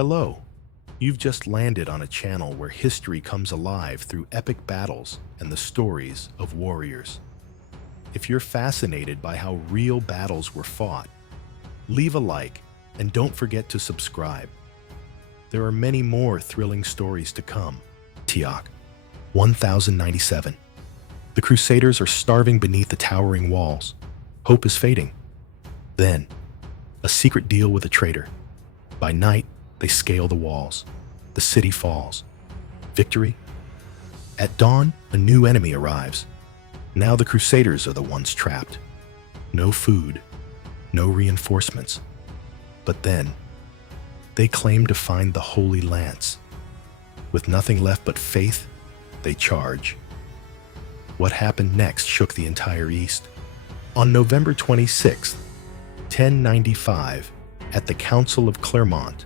Hello. You've just landed on a channel where history comes alive through epic battles and the stories of warriors. If you're fascinated by how real battles were fought, leave a like and don't forget to subscribe. There are many more thrilling stories to come. Antioch, 1097. The Crusaders are starving beneath the towering walls. Hope is fading. Then, a secret deal with a traitor. By night, they scale the walls. The city falls. Victory? At dawn, a new enemy arrives. Now the Crusaders are the ones trapped. No food, no reinforcements. But then, they claim to find the Holy Lance. With nothing left but faith, they charge. What happened next shook the entire East. On November 26, 1095, at the Council of Clermont,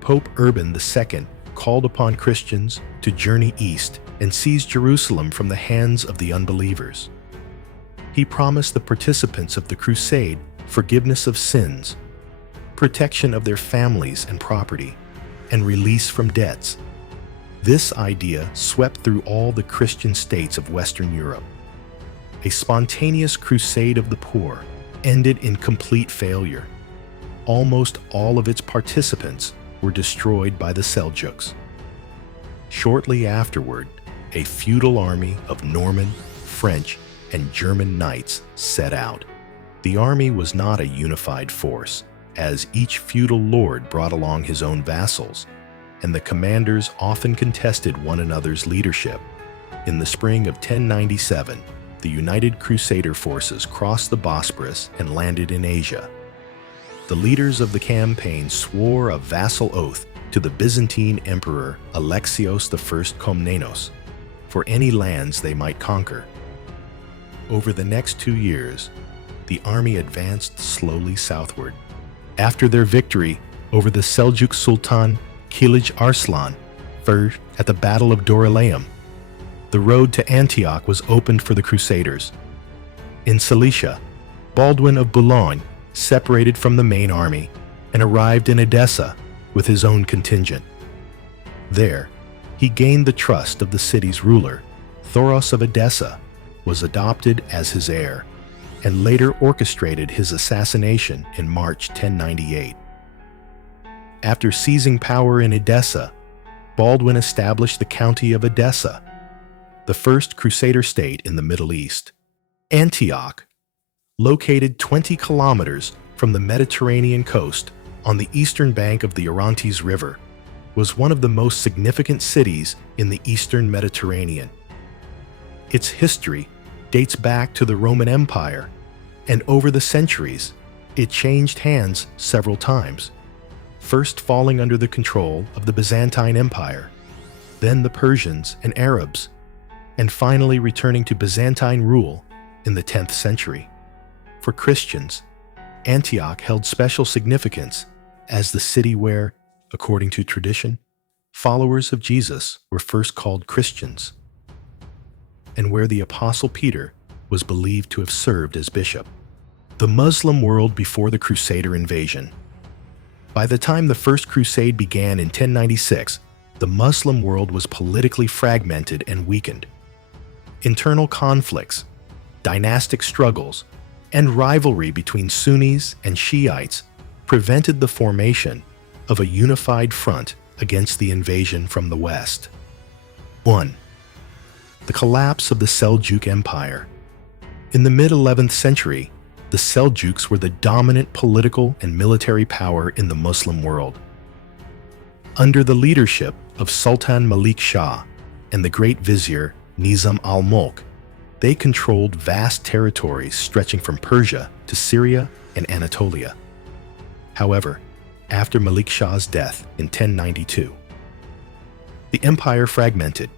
Pope Urban II called upon Christians to journey east and seize Jerusalem from the hands of the unbelievers. He promised the participants of the crusade forgiveness of sins, protection of their families and property, and release from debts. This idea swept through all the Christian states of Western Europe. A spontaneous crusade of the poor ended in complete failure. Almost all of its participants were destroyed by the Seljuks. Shortly afterward, a feudal army of Norman, French, and German knights set out. The army was not a unified force, as each feudal lord brought along his own vassals, and the commanders often contested one another's leadership. In the spring of 1097, the united Crusader forces crossed the Bosporus and landed in Asia. The leaders of the campaign swore a vassal oath to the Byzantine Emperor Alexios I Komnenos for any lands they might conquer. Over the next 2 years, the army advanced slowly southward. After their victory over the Seljuk Sultan Kilij Arslan first at the Battle of Dorylaeum, the road to Antioch was opened for the Crusaders. In Cilicia, Baldwin of Boulogne separated from the main army and arrived in Edessa with his own contingent. There, he gained the trust of the city's ruler. Thoros of Edessa was adopted as his heir and later orchestrated his assassination in March 1098. After seizing power in Edessa, Baldwin established the county of Edessa, the first Crusader state in the Middle East. Antioch, located 20 kilometers from the Mediterranean coast on the eastern bank of the Orontes River, was one of the most significant cities in the eastern Mediterranean. Its history dates back to the Roman Empire, and over the centuries, it changed hands several times, first falling under the control of the Byzantine Empire, then the Persians and Arabs, and finally returning to Byzantine rule in the 10th century. For Christians, Antioch held special significance as the city where, according to tradition, followers of Jesus were first called Christians, and where the Apostle Peter was believed to have served as bishop. The Muslim world before the Crusader invasion. By the time the First Crusade began in 1096, the Muslim world was politically fragmented and weakened. Internal conflicts, dynastic struggles, and rivalry between Sunnis and Shiites prevented the formation of a unified front against the invasion from the West. 1. The collapse of the Seljuk Empire. In the mid-11th century, the Seljuks were the dominant political and military power in the Muslim world. Under the leadership of Sultan Malik Shah and the Great Vizier Nizam al-Mulk, they controlled vast territories stretching from Persia to Syria and Anatolia. However, after Malik Shah's death in 1092, the empire fragmented.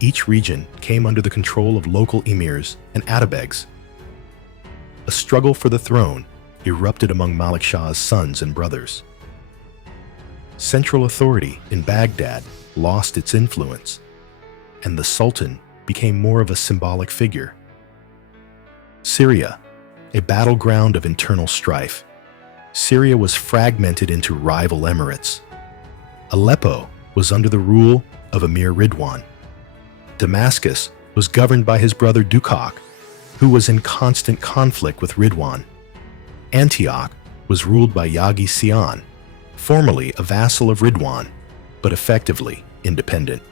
Each region came under the control of local emirs and atabegs. A struggle for the throne erupted among Malik Shah's sons and brothers. Central authority in Baghdad lost its influence, and the Sultan became more of a symbolic figure. Syria, a battleground of internal strife. Syria was fragmented into rival emirates. Aleppo was under the rule of Emir Ridwan. Damascus was governed by his brother Dukak, who was in constant conflict with Ridwan. Antioch was ruled by Yagi Sian, formerly a vassal of Ridwan, but effectively independent.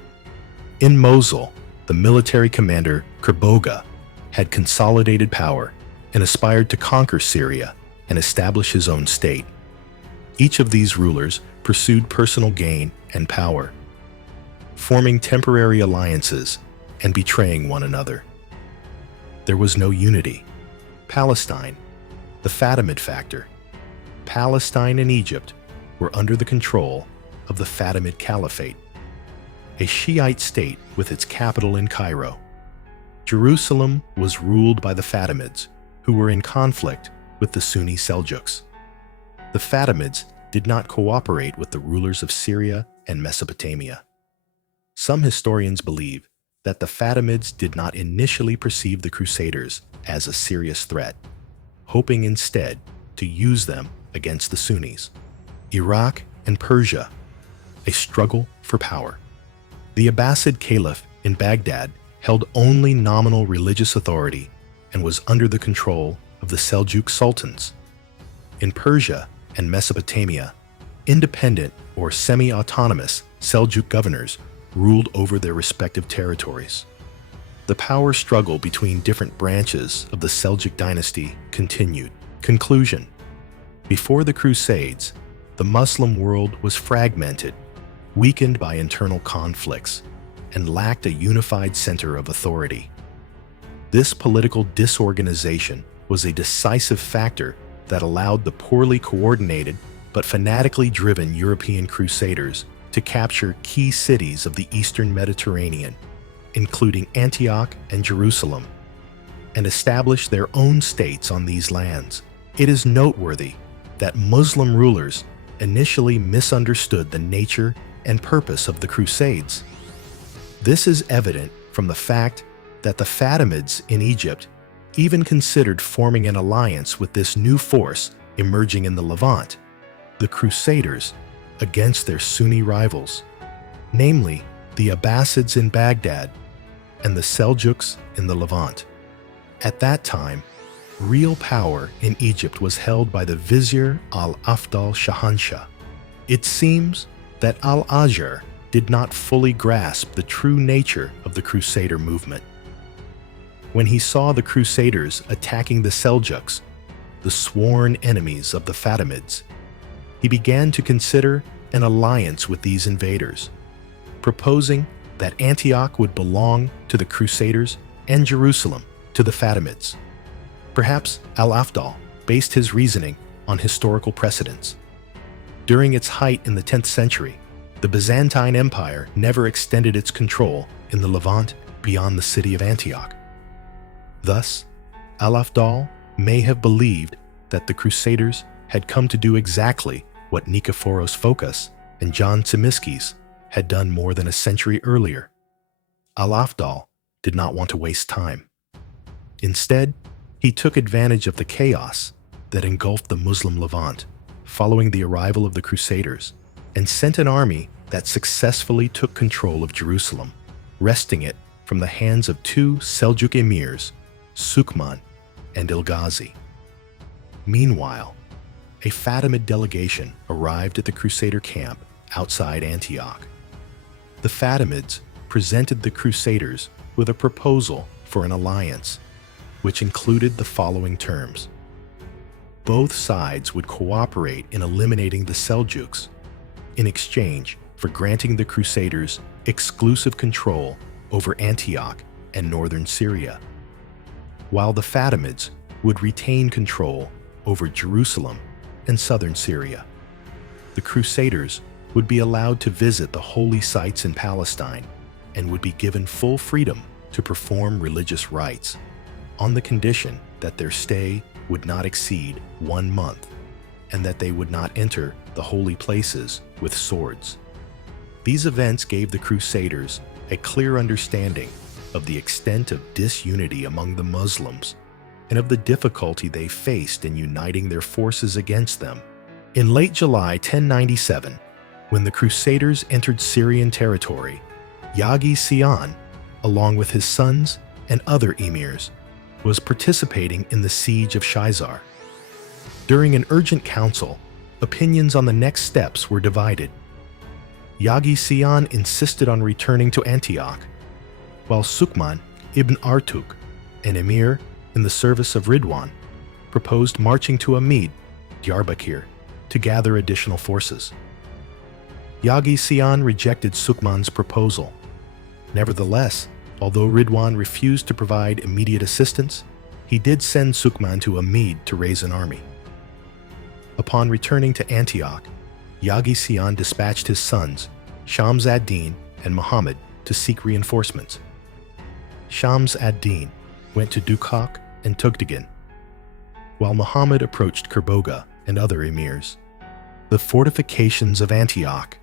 In Mosul, the military commander Kerbogha had consolidated power and aspired to conquer Syria and establish his own state. Each of these rulers pursued personal gain and power, forming temporary alliances and betraying one another. There was no unity. Palestine, the Fatimid factor. Palestine and Egypt were under the control of the Fatimid Caliphate, a Shiite state with its capital in Cairo. Jerusalem was ruled by the Fatimids, who were in conflict with the Sunni Seljuks. The Fatimids did not cooperate with the rulers of Syria and Mesopotamia. Some historians believe that the Fatimids did not initially perceive the Crusaders as a serious threat, hoping instead to use them against the Sunnis. Iraq and Persia, a struggle for power. The Abbasid Caliph in Baghdad held only nominal religious authority and was under the control of the Seljuk sultans. In Persia and Mesopotamia, independent or semi-autonomous Seljuk governors ruled over their respective territories. The power struggle between different branches of the Seljuk dynasty continued. Conclusion: before the Crusades, the Muslim world was fragmented, weakened by internal conflicts, and lacked a unified center of authority. This political disorganization was a decisive factor that allowed the poorly coordinated but fanatically driven European Crusaders to capture key cities of the Eastern Mediterranean, including Antioch and Jerusalem, and establish their own states on these lands. It is noteworthy that Muslim rulers initially misunderstood the nature and purpose of the Crusades. This is evident from the fact that the Fatimids in Egypt even considered forming an alliance with this new force emerging in the Levant, the Crusaders, against their Sunni rivals, namely the Abbasids in Baghdad and the Seljuks in the Levant. At that time, real power in Egypt was held by the Vizier al-Afdal Shahanshah. It seems that al-Ajjar did not fully grasp the true nature of the Crusader movement. When he saw the Crusaders attacking the Seljuks, the sworn enemies of the Fatimids, he began to consider an alliance with these invaders, proposing that Antioch would belong to the Crusaders and Jerusalem to the Fatimids. Perhaps al-Afdal based his reasoning on historical precedents. During its height in the 10th century, the Byzantine Empire never extended its control in the Levant beyond the city of Antioch. Thus, al-Afdal may have believed that the Crusaders had come to do exactly what Nikephoros Phocas and John Tzimiskes had done more than a century earlier. Al-Afdal did not want to waste time. Instead, he took advantage of the chaos that engulfed the Muslim Levant following the arrival of the Crusaders and sent an army that successfully took control of Jerusalem, wresting it from the hands of two Seljuk emirs, Sukman and Ilghazi. Meanwhile, a Fatimid delegation arrived at the Crusader camp outside Antioch. The Fatimids presented the Crusaders with a proposal for an alliance, which included the following terms. Both sides would cooperate in eliminating the Seljuks in exchange for granting the Crusaders exclusive control over Antioch and northern Syria, while the Fatimids would retain control over Jerusalem and southern Syria. The Crusaders would be allowed to visit the holy sites in Palestine and would be given full freedom to perform religious rites, on the condition that their stay would not exceed 1 month and that they would not enter the holy places with swords. These events gave the Crusaders a clear understanding of the extent of disunity among the Muslims and of the difficulty they faced in uniting their forces against them. In late July 1097, When the Crusaders entered Syrian territory, Yagi Sian, along with his sons and other emirs, was participating in the siege of Shizar. During an urgent council, opinions on the next steps were divided. Yagi Sian insisted on returning to Antioch, while Sukman ibn Artuk, an emir in the service of Ridwan, proposed marching to Amid, Diyarbakir, to gather additional forces. Yagi Sian rejected Sukman's proposal. Nevertheless, although Ridwan refused to provide immediate assistance, he did send Sukman to Amid to raise an army. Upon returning to Antioch, Yagi Sian dispatched his sons, Shams ad-Din and Muhammad, to seek reinforcements. Shams ad-Din went to Dukhak and Tugdagan, while Muhammad approached Kerbogha and other emirs. The fortifications of Antioch.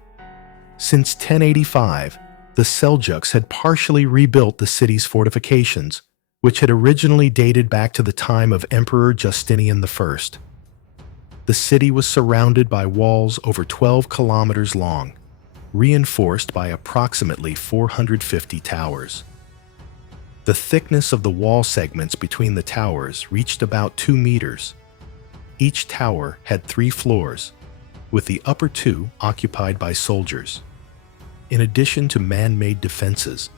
Since 1085, the Seljuks had partially rebuilt the city's fortifications, which had originally dated back to the time of Emperor Justinian I. The city was surrounded by walls over 12 kilometers long, reinforced by approximately 450 towers. The thickness of the wall segments between the towers reached about 2 meters. Each tower had 3 floors, with the upper 2 occupied by soldiers. In addition to man-made defenses,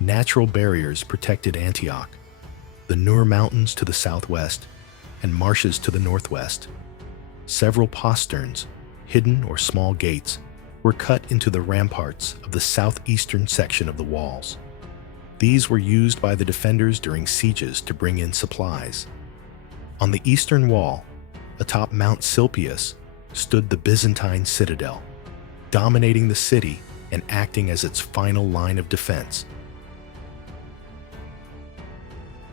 natural barriers protected Antioch, the Nur Mountains to the southwest and marshes to the northwest. Several posterns, hidden or small gates, were cut into the ramparts of the southeastern section of the walls. These were used by the defenders during sieges to bring in supplies. On the eastern wall, atop Mount Silpius, stood the Byzantine citadel, dominating the city and acting as its final line of defense.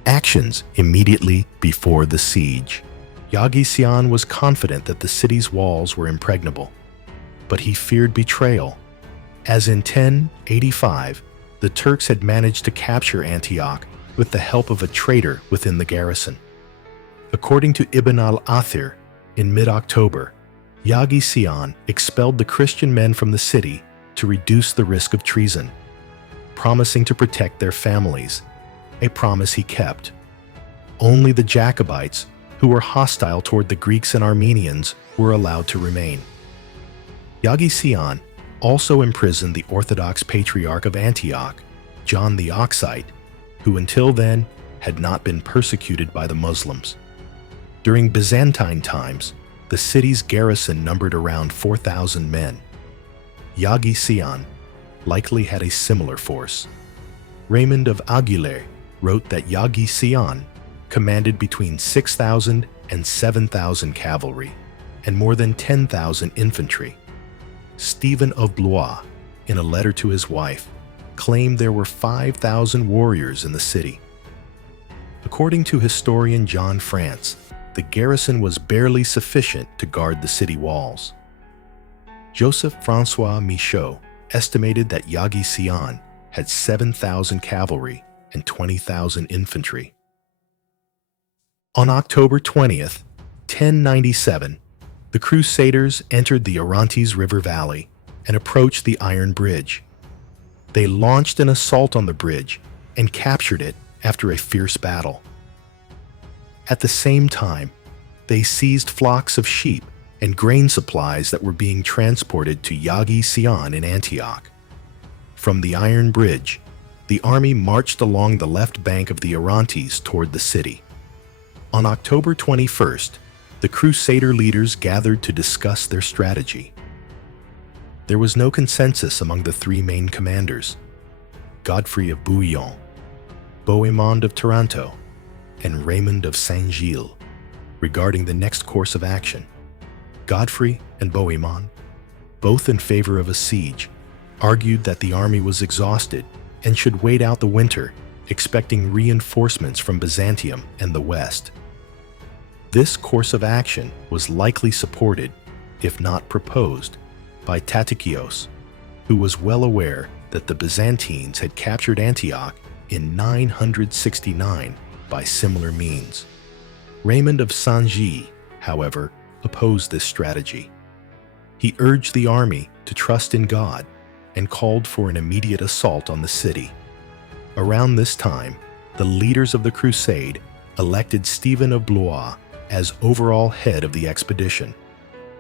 Actions immediately before the siege. Yagi Sian was confident that the city's walls were impregnable, but he feared betrayal. As in 1085, the Turks had managed to capture Antioch with the help of a traitor within the garrison. According to Ibn al-Athir, in mid-October, Yagi Sian expelled the Christian men from the city to reduce the risk of treason, promising to protect their families, a promise he kept. Only the Jacobites, who were hostile toward the Greeks and Armenians, were allowed to remain. Yagi Sian also imprisoned the Orthodox Patriarch of Antioch, John the Oxide, who until then had not been persecuted by the Muslims. During Byzantine times, the city's garrison numbered around 4,000 men. Yagi Sian likely had a similar force. Raymond of Aguilera wrote that Yagi Sian commanded between 6,000 and 7,000 cavalry and more than 10,000 infantry. Stephen of Blois, in a letter to his wife, claimed there were 5,000 warriors in the city. According to historian John France, the garrison was barely sufficient to guard the city walls. Joseph-François Michaud estimated that Yagi Sian had 7,000 cavalry and 20,000 infantry. On October 20th, 1097, the Crusaders entered the Orontes River Valley and approached the Iron Bridge. They launched an assault on the bridge and captured it after a fierce battle. At the same time, they seized flocks of sheep and grain supplies that were being transported to Yagi Sian in Antioch. From the Iron Bridge, the army marched along the left bank of the Orontes toward the city. On October 21st, the Crusader leaders gathered to discuss their strategy. There was no consensus among the 3 main commanders, Godfrey of Bouillon, Bohemond of Taranto, and Raymond of Saint-Gilles, regarding the next course of action. Godfrey and Bohemond, both in favor of a siege, argued that the army was exhausted and should wait out the winter, expecting reinforcements from Byzantium and the West. This course of action was likely supported, if not proposed, by Tatikios, who was well aware that the Byzantines had captured Antioch in 969 by similar means. Raymond of Saint-Gilles, however, opposed this strategy. He urged the army to trust in God and called for an immediate assault on the city. Around this time, the leaders of the crusade elected Stephen of Blois as overall head of the expedition.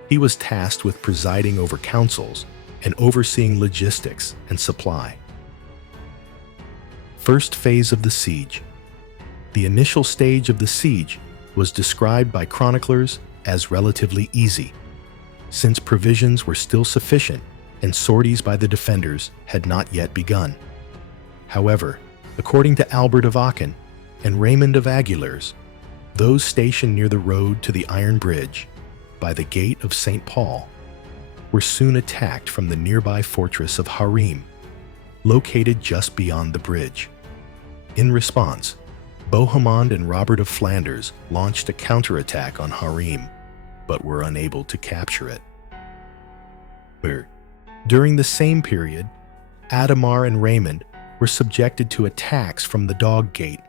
He was tasked with presiding over councils and overseeing logistics and supply. First phase of the siege. The initial stage of the siege was described by chroniclers as relatively easy, since provisions were still sufficient and sorties by the defenders had not yet begun. However, according to Albert of Aachen and Raymond of Aguilers, those stationed near the road to the Iron Bridge, by the gate of St. Paul, were soon attacked from the nearby fortress of Harim, located just beyond the bridge. In response, Bohemond and Robert of Flanders launched a counterattack on Harim, but were unable to capture it. During the same period, Adhemar and Raymond were subjected to attacks from the Dog Gate.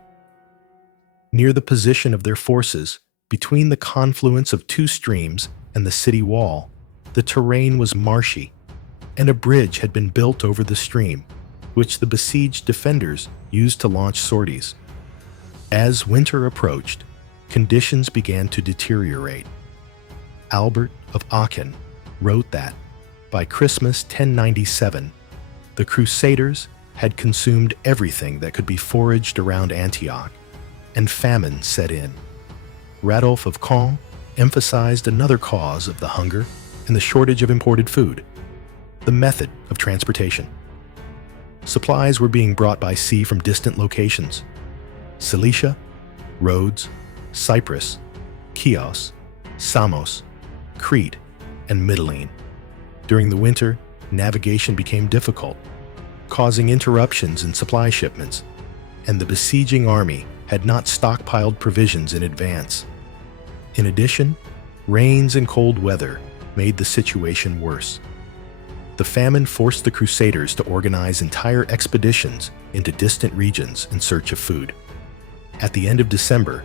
Near the position of their forces, between the confluence of two streams and the city wall, the terrain was marshy, and a bridge had been built over the stream, which the besieged defenders used to launch sorties. As winter approached, conditions began to deteriorate. Albert of Aachen wrote that, by Christmas 1097, the Crusaders had consumed everything that could be foraged around Antioch, and famine set in. Radulf of Caen emphasized another cause of the hunger and the shortage of imported food: the method of transportation. Supplies were being brought by sea from distant locations: Cilicia, Rhodes, Cyprus, Chios, Samos, Crete, and Mytilene. During the winter, navigation became difficult, causing interruptions in supply shipments, and the besieging army had not stockpiled provisions in advance. In addition, rains and cold weather made the situation worse. The famine forced the Crusaders to organize entire expeditions into distant regions in search of food. At the end of December,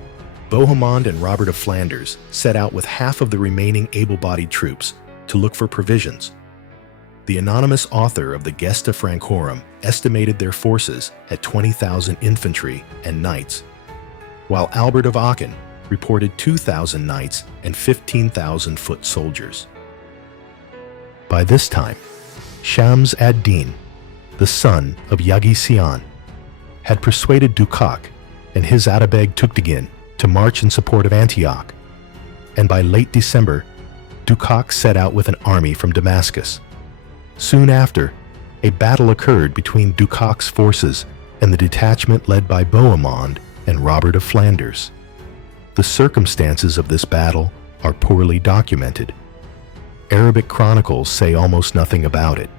Bohemond and Robert of Flanders set out with half of the remaining able-bodied troops to look for provisions. The anonymous author of the Gesta Francorum estimated their forces at 20,000 infantry and knights, while Albert of Aachen reported 2,000 knights and 15,000 foot soldiers. By this time, Shams ad-Din, the son of Yaghi-Sian, had persuaded Dukak and his Atabeg Tuktigin to march in support of Antioch, and by late December, Dukak set out with an army from Damascus. Soon after, a battle occurred between Dukak's forces and the detachment led by Bohemond and Robert of Flanders. The circumstances of this battle are poorly documented. Arabic chronicles say almost nothing about it,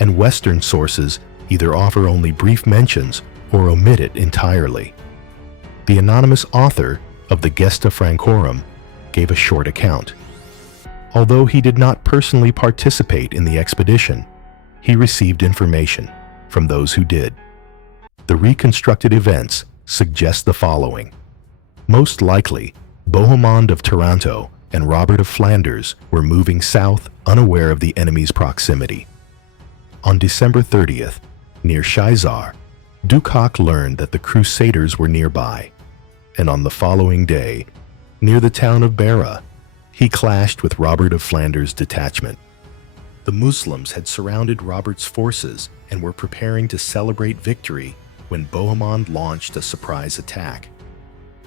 and Western sources either offer only brief mentions or omit it entirely. The anonymous author of the Gesta Francorum gave a short account. Although he did not personally participate in the expedition, he received information from those who did. The reconstructed events suggest the following. Most likely, Bohemond of Taranto and Robert of Flanders were moving south unaware of the enemy's proximity. On December 30th, near Shaizar, Dukak learned that the Crusaders were nearby, and on the following day, near the town of Bera, he clashed with Robert of Flanders' detachment. The Muslims had surrounded Robert's forces and were preparing to celebrate victory when Bohemond launched a surprise attack.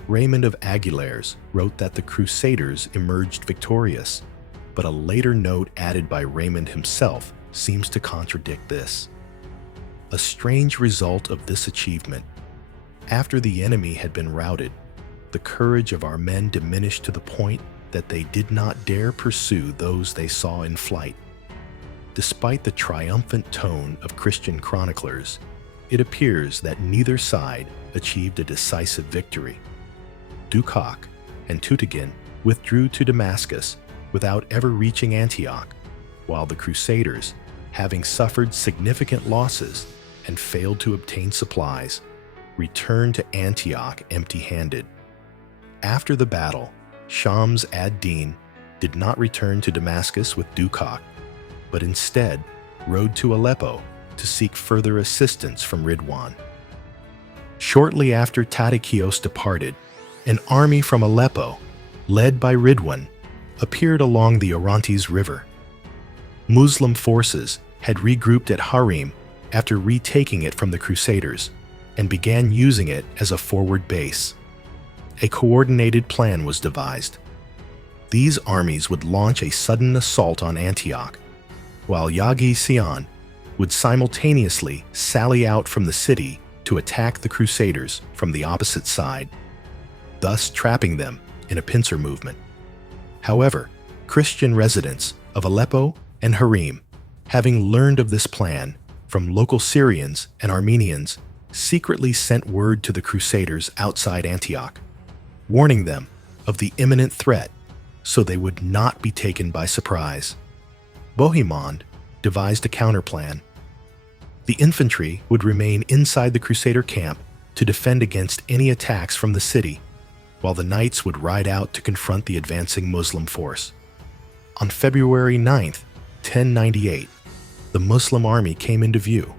Raymond of Aguilers wrote that the Crusaders emerged victorious, but a later note added by Raymond himself seems to contradict this. A strange result of this achievement: after the enemy had been routed, the courage of our men diminished to the point that they did not dare pursue those they saw in flight. Despite the triumphant tone of Christian chroniclers, it appears that neither side achieved a decisive victory. Dukak and Tuktigin withdrew to Damascus without ever reaching Antioch, while the Crusaders, having suffered significant losses and failed to obtain supplies, returned to Antioch empty-handed. After the battle, Shams ad-Din did not return to Damascus with Dukak, but instead rode to Aleppo to seek further assistance from Ridwan. Shortly after Tadikios departed, an army from Aleppo, led by Ridwan, appeared along the Orontes River. Muslim forces had regrouped at Harim after retaking it from the Crusaders and began using it as a forward base. A coordinated plan was devised. These armies would launch a sudden assault on Antioch, while Yagi Sion would simultaneously sally out from the city to attack the Crusaders from the opposite side, thus trapping them in a pincer movement. However, Christian residents of Aleppo and Harim, having learned of this plan from local Syrians and Armenians, secretly sent word to the Crusaders outside Antioch, warning them of the imminent threat so they would not be taken by surprise. Bohemond devised a counterplan. The infantry would remain inside the Crusader camp to defend against any attacks from the city, while the knights would ride out to confront the advancing Muslim force. On February 9th, 1098, the Muslim army came into view,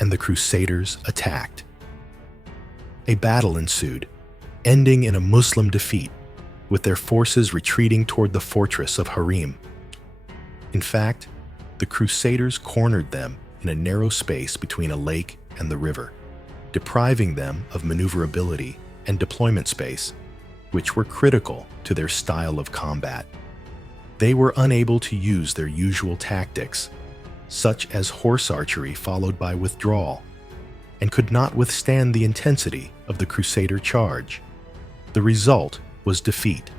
and the Crusaders attacked. A battle ensued, ending in a Muslim defeat, with their forces retreating toward the fortress of Harim. In fact, the Crusaders cornered them in a narrow space between a lake and the river, depriving them of maneuverability and deployment space, which were critical to their style of combat. They were unable to use their usual tactics, such as horse archery followed by withdrawal, and could not withstand the intensity of the Crusader charge. The result was defeat,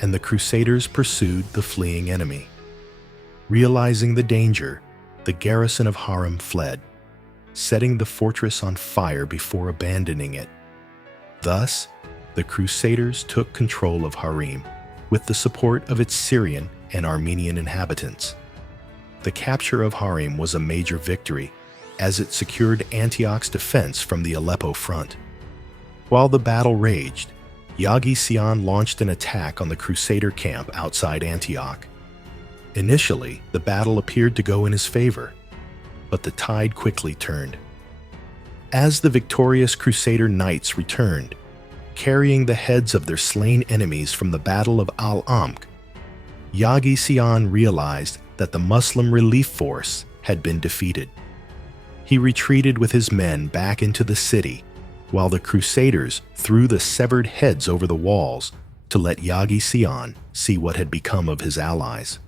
and the Crusaders pursued the fleeing enemy. Realizing the danger, the garrison of Harim fled, setting the fortress on fire before abandoning it. Thus, the Crusaders took control of Harim with the support of its Syrian and Armenian inhabitants. The capture of Harim was a major victory, as it secured Antioch's defense from the Aleppo front. While the battle raged, Yagi Sion launched an attack on the Crusader camp outside Antioch. Initially, the battle appeared to go in his favor, but the tide quickly turned. As the victorious Crusader knights returned, carrying the heads of their slain enemies from the Battle of Al-Amq, Yagi Sion realized that the Muslim relief force had been defeated. He retreated with his men back into the city, while the Crusaders threw the severed heads over the walls to let Yagi Sion see what had become of his allies.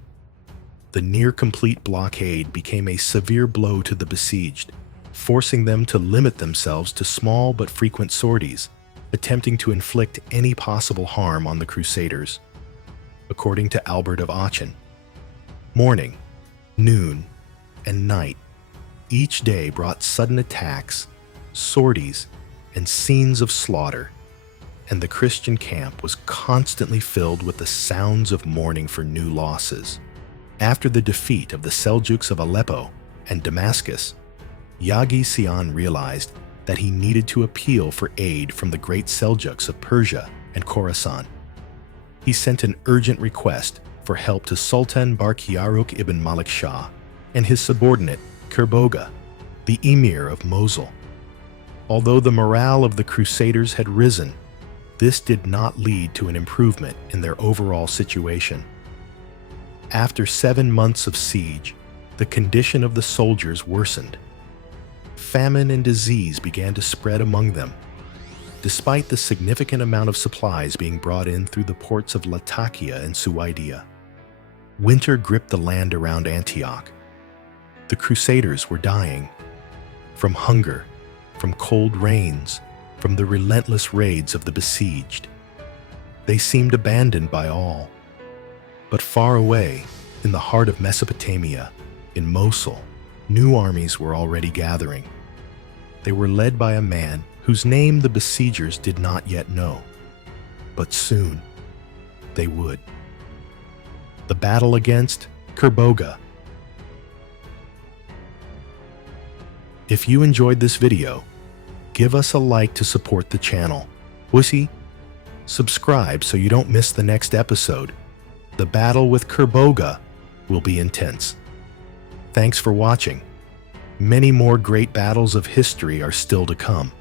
The near-complete blockade became a severe blow to the besieged, forcing them to limit themselves to small but frequent sorties, attempting to inflict any possible harm on the Crusaders. According to Albert of Aachen, morning, noon, and night each day brought sudden attacks, sorties, and scenes of slaughter, and the Christian camp was constantly filled with the sounds of mourning for new losses. After the defeat of the Seljuks of Aleppo and Damascus, Yagi Sion realized that he needed to appeal for aid from the great Seljuks of Persia and Khorasan. He sent an urgent request for help to Sultan Barkiyaruk ibn Malik Shah and his subordinate Kerbogha, the emir of Mosul. Although the morale of the Crusaders had risen, this did not lead to an improvement in their overall situation. After 7 months of siege, the condition of the soldiers worsened. Famine and disease began to spread among them, despite the significant amount of supplies being brought in through the ports of Latakia and Suwaidia. Winter gripped the land around Antioch. The Crusaders were dying from hunger, from cold rains, from the relentless raids of the besieged. They seemed abandoned by all. But far away, in the heart of Mesopotamia, in Mosul, new armies were already gathering. They were led by a man whose name the besiegers did not yet know. But soon, they would. The battle against Kerbogha. If you enjoyed this video, give us a like to support the channel. Wussy, subscribe so you don't miss the next episode. The battle with Kerbogha will be intense. Thanks for watching. Many more great battles of history are still to come.